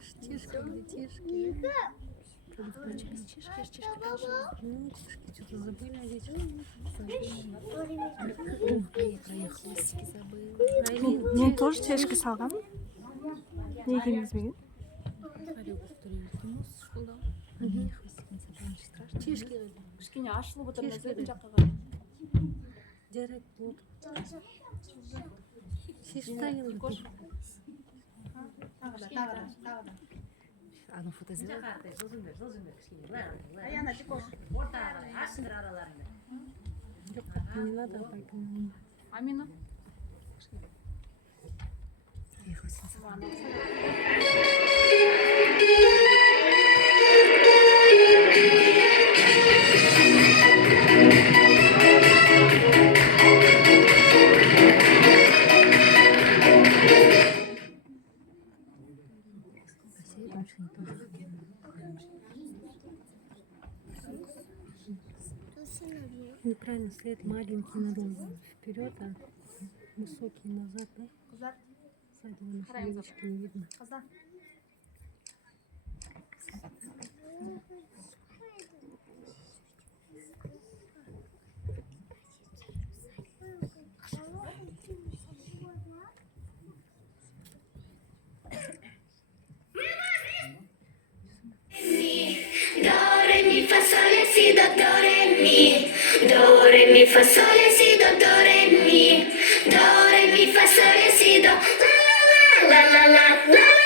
Штишки, детишки. Детишки. Ну, детишки, что-то забыли одеть. Забыли. Хвостики забыли. Мен тоже чешка салгам. Не кийгизбеген? Чешки. Кичине ашылып отуруп эле жакка Жарайт болот. Шиштайын. Аны фото сделай. Не надо так. Амина. Неправильно, след маленький надо вперед, а высокий назад, да? Сзади вон девочки не видно. Fa sole si do re mi fa sole si do re mi fa sole si do la la la la la la la